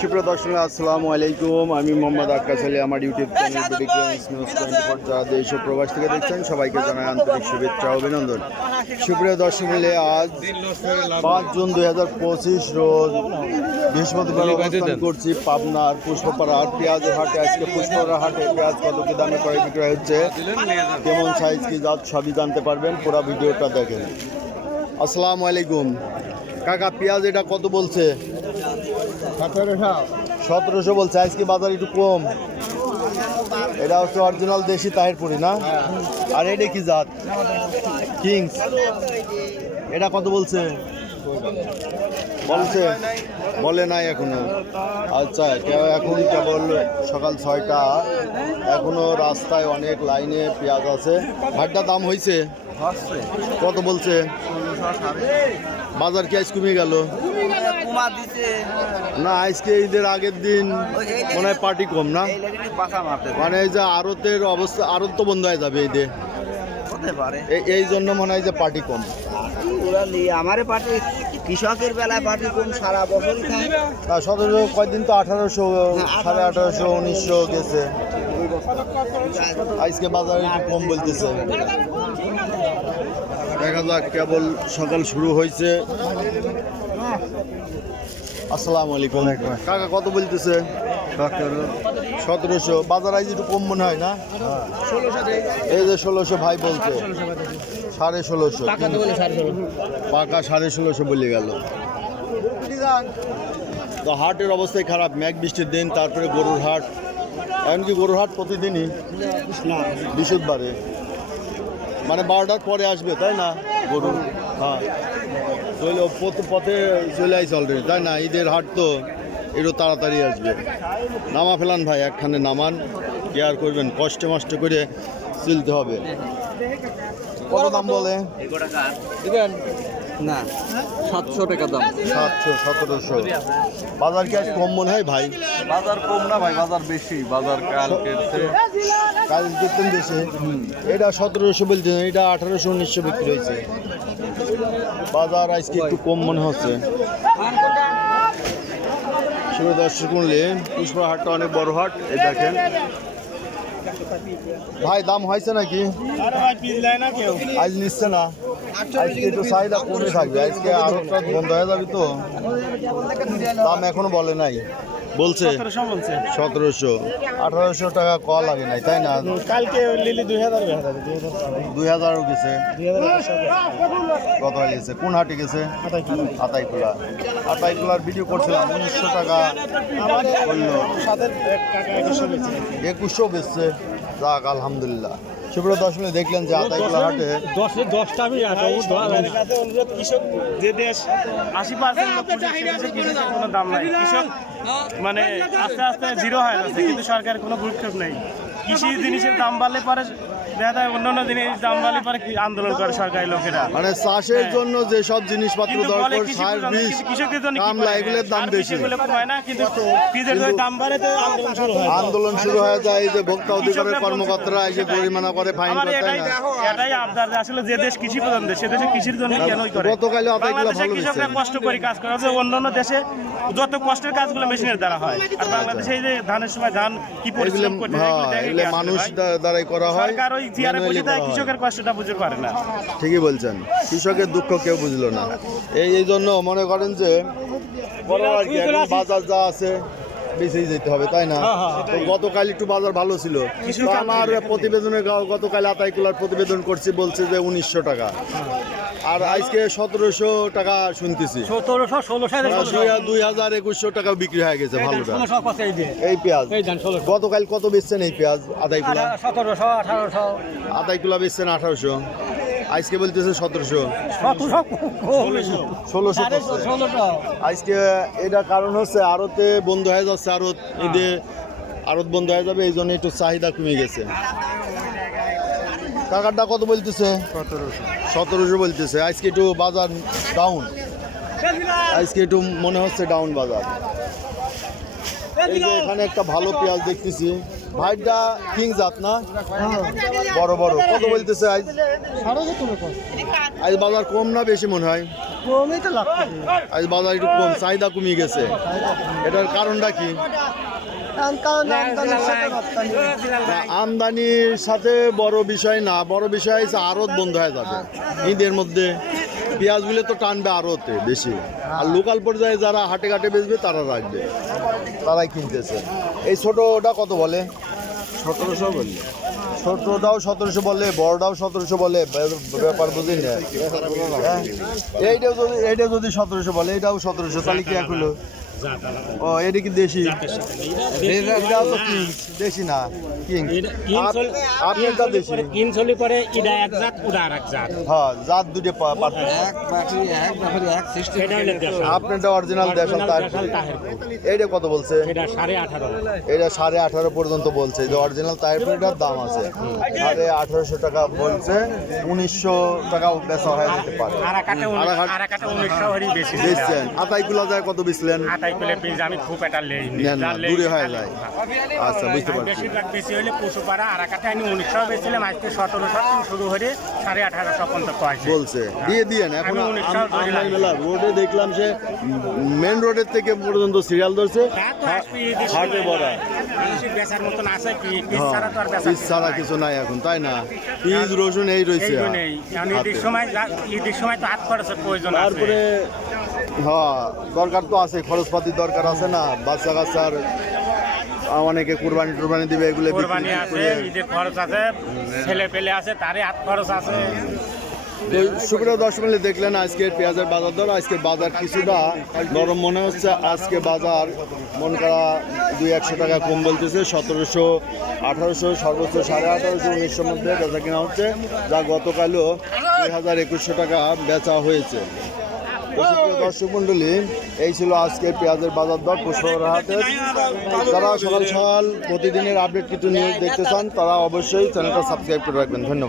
সুপ্রিয় দর্শক আসসালামু আলাইকুম, আমি মোহাম্মদ আক্কাস আলী। আমার ইউটিউব চ্যানেল যারা দেশ ও প্রবাস থেকে দেখছেন সবাইকে জানাই আন্তরিক শুভেচ্ছা ও অভিনন্দন। সুপ্রিয় দর্শক মিলে আজ 5 জুন 2025 রোজ বৃহস্পতিবার অবস্থান করছি পাবনার পুষ্পপাড়া পেঁয়াজের হাটে। আজকে পুষ্পপাড়া হাটে পেঁয়াজ কত কি দামে ক্রয় বিক্রয় হচ্ছে, কেমন সাইজ কি জাত সবই জানতে পারবেন, পুরো ভিডিওটা দেখেন। আসসালামু আলাইকুম কাকা, পেঁয়াজ এটা কত বলছে? 1700 বলছে। আজকে বাজার একটু কম। এটা হচ্ছে অরিজিনাল দেশি তাহিরপুরি না? আর এটা কি জাত? কিংস। এটা কত বলছে? বলে নাই এখনো। আচ্ছা, এখন কেবল সকাল 6টা, এখনো রাস্তায় অনেক লাইনে পেঁয়াজ আছে। ভাটটা দাম হয়েছে কত বলছে? বাজার কি আজ কমে গেল না? আজকে ঈদের আগের দিন মনে হয় পার্টি কম না? মানে এই যে আড়তের অবস্থা, আড়ত তো বন্ধ হয়ে যাবে ঈদে, এই জন্য মনে হয় যে পার্টি কম। আমার পার্টি কৃষকের বেলায় পার্টি কম সারা বছর। 1700 কয়দিন তো 1800, 1850, 1900 গেছে। আজকে বাজার একটু কম বলতেছে। দেখা যাক, কেবল সকাল শুরু হয়েছে। আসসালামু আলাইকুম কাকা, কত বলতেছে? 1700। বাজার আজ একটু কম মনে হয় না? এই যে 1600 ভাই বলছে, 1650 পাকা 1650 বলে গেল। তো হাটের অবস্থায় খারাপ, মেঘ বৃষ্টির দিন, তারপরে গরুর হাট। এমনকি গরুর হাট প্রতিদিনই বৃহস্পতিবারে, মানে 12টার পরে আসবে তাই না গরু? হ্যাঁ, পথে চলে আসছে অলরেডি তাই না? ঈদের হাট তো একটু তাড়াতাড়ি আসবে। নামা ফেলান ভাই, একখানে নামান, কেয়ার করবেন, কষ্টে মষ্ট করে চলতে হবে। কত দাম বলে? না 700 টাকা দাম। 700, 1700। বাজার কি আজ কম মনে হয় ভাই? বাজার কম না ভাই, বাজার বেশি। বাজার কালকে দেখতেন বেশি। এটা 1700 বলছেন, এটা 1800, 1900 বিক্রি হয়েছে। বাজার আজকে একটু কম মনে হচ্ছে। শুধু দর্শক শুনলে পুষ্পা হাটটা অনেক বড় হাট। এই দেখেন ভাই, দাম হয়েছে নাকি? আজ নিচ্ছে না, আজকে একটু চাহিদা কমে থাকবে। আজকে আড়তটা বন্ধ হয়ে যাবে তো, দাম এখনো বলে নাই। বলছে 1700, 1800 টাকা কল লাগে নাই তাই না? কালকে লিলি 2000 গেছে। কত হয়ে গেছে? কোন হাটে গেছে? আতাইকুলা। আতাইকুলার ভিডিও করছিলাম, 1900 টাকা বললো। 2100 বেচছে। যাক আলহামদুলিল্লাহ। সুপ্রিয় দর্শক দেখলেন যে আতাইকুলা হাটে 10টা আমি অনুরোধ, কৃষক যে দেশ 80% কৃষকের কোনো দাম নাই। কৃষক মানে আস্তে আস্তে জিরো হয়ে যাচ্ছে, কিন্তু সরকারের কোনো ভূক্ষেপ নেই। কৃষি জিনিসের দাম বাড়লে পরে দেখা যায় অন্যান্য জিনিস দাম বাড়লে পরে আন্দোলন করে সরকারি লোকেরা। মানে চাষের জন্য যে সব জিনিসপত্র দরকার, সার, বীজ, কৃষকদের জন্য কামলা, এগুলোর দাম বেশি। কিন্তু বীজের দাম বাড়ে তো আন্দোলন শুরু হয়ে যায়। যে ভোক্তা অধিকারের কর্মকর্তারা এসে জরিমানা করে, ফাইন করে। এটাই আবদার, আসলে যে দেশ কৃষি প্রধান দেশ, সে দেশে কৃষির জন্য কেনই করে? গতকালে বাংলাদেশে কৃষকরা কষ্ট করে কাজ করে, অন্যান্য দেশে যত কষ্টের কাজগুলো মেশিনের দ্বারা হয়। আর বাংলাদেশে এই যে ধানের সময় ধান কি পরিশ্রম করতে হয়, মানুষ দ্বারাই করা হয়। সরকার ওই জিয়ারে বসে থাকে, কৃষকের কষ্টটা বুঝতে পারে না। ঠিকই বলছেন, কৃষকের দুঃখ কেউ বুঝলো না। এই জন্য মনে করেন যে বড় আর কি, এখন বাজার যা আছে বেশি যেতে হবে তাই না? তো গতকাল একটু বাজার ভালো ছিল। তো আমার প্রতিবেদনে গতকাল আতাইকুলার প্রতিবেদন করছি, বলছে যে 1900 টাকা। আর আজকে 1700 টাকা শুনতেছি। 2100 টাকা বিক্রি হয়ে গেছে ভালোটা এই পেঁয়াজ। গতকাল কত বেচছেন এই পেঁয়াজ আতাইকুলা? 1700, 1800। আতাইকুলা বেচছেন 1800, আজকে বলতেছে 1700, 1600। আজকে এটা কারণ হচ্ছে আড়তে বন্ধ হয়ে যাচ্ছে, আড়ত ঈদে আড়ত বন্ধ হয়ে যাবে, এই জন্য একটু চাহিদা কমে গেছে। টাকাটা কত বলতেছে? 1700 বলতেছে। আজকে একটু বাজার ডাউন, আজকে একটু মনে হচ্ছে ডাউন বাজার। এই যে এখানে একটা ভালো পেঁয়াজ দেখতেছি, ভাইটা কিং জাত না? বড় বড়। কত বলতেছে আজ? আজ বাজার কম না বেশি মনে হয়? কমই তো লাগছে আজ বাজার একটু কম, চাহিদা কমে গেছে, এটার কারণটা কি? কারণ আমদানির সাথে রপ্তানি আমদানির সাথে বড় বিষয় না, বড় বিষয় হচ্ছে আড়ত বন্ধ হয়ে যাবে ঈদের মধ্যে। পেঁয়াজগুলো তো টানবে আড়তে বেশি, আর লোকাল পর্যায়ে যারা হাটে ঘাটে বেচবে তারা রাখবে, তারাই কিনতেছে। এই ছোটোটা কত বলে? 1700 বললি। ছোটটাও 1700 বলে, বড়টাও 1700 বলে, ব্যাপার বুঝি না। হ্যাঁ? এইটা যদি 1700 বলে, এটাও 1700, তাহলে কি এক হলো? ও এটা কি দেশি? এটাও তো কিং, দেশি না কিং। আপনারটা দেশি। কিনছলি পরে ইডা এক জাত উডা আর এক জাত হ্যাঁ, জাত দুটো পার্থক্য। এক ব্যাটারি এক ব্যাপারে এক সিস্টেম। সেটা হলো দেশাল আপনারটা অরিজিনাল দেশাল তার। এইটা কত বলছে? এটা 18.5 এটা 18.5 পর্যন্ত বলছে, যে অরিজিনাল টাইপের দাম আছে 1850 টাকা বলছে, 1900 টাকা বেচা হয়ে যেতে পারে। আরাকাটে 1900 হরি বেশি বেচছেন আতাইগুলা যায় কত বেচলেন? আটাই পেলে পিস আমি খুব এটা লেই নি না, না, দূরে হয়ে যায়। আচ্ছা, বুঝতে পারছি। বেশিরভাগ বেশি হলে পশুপাড়া আরাকাটে আমি 1900 বেছিলাম, আজকে 1700 শুরু হয়ে 1850 পর্যন্ত কয়েছে বলছে দিয়ে দিয়েন এখন। আমি 1900 ধরে লাগি। মেলা রোডে দেখলাম সে মেন রোডের থেকে পর্যন্ত সিরিয়াল ধরছে, তা তো আসবে ঈদের হাটে সময়। ভরা। মানুষের বেচার মতন আছে কি পিস ছাড়া তো আর বেচা পিস ছাড়া কিছু নাই এখন, তাই না? পিস রসুন এই রয়েছে এই নেই কারণ ঈদের সময় ঈদের সময় তো হাত খরচের প্রয়োজন আছে। তারপরে হ্যাঁ, দরকার তো আছে, খরচপাতির দরকার আছে না, বাচ্চা কাচ্চার অনেকে কুরবানি টুরবানি দিবে, এগুলো বিক্রি কোরবানি আছে, করে। ঈদের খরচ আছে, ছেলে পেলে আছে, তারই হাত খরচ আছে। সুপ্রিয় দর্শক মণ্ডলী, দেখলেন আজকের পেঁয়াজের বাজার দর। আজকে বাজার কিছুটা নরম মনে হচ্ছে। আজকে বাজার মন করা 200-100 টাকা কম বলতেছে, 1700, 1800, সর্বোচ্চ 1850, 1900 মধ্যে বেচা কেনা হচ্ছে, যা গতকালও 2000-2100 টাকা বেচা হয়েছে। তো সুপ্রিয় দর্শক মণ্ডলী, এই ছিল আজকের পেঁয়াজের বাজার দর পুষ্পগড় হাটের। যারা সকাল সকাল প্রতিদিনের আপডেট কিছু নিউজ দেখতে চান, তারা অবশ্যই চ্যানেলটা সাবস্ক্রাইব করে রাখবেন। ধন্যবাদ।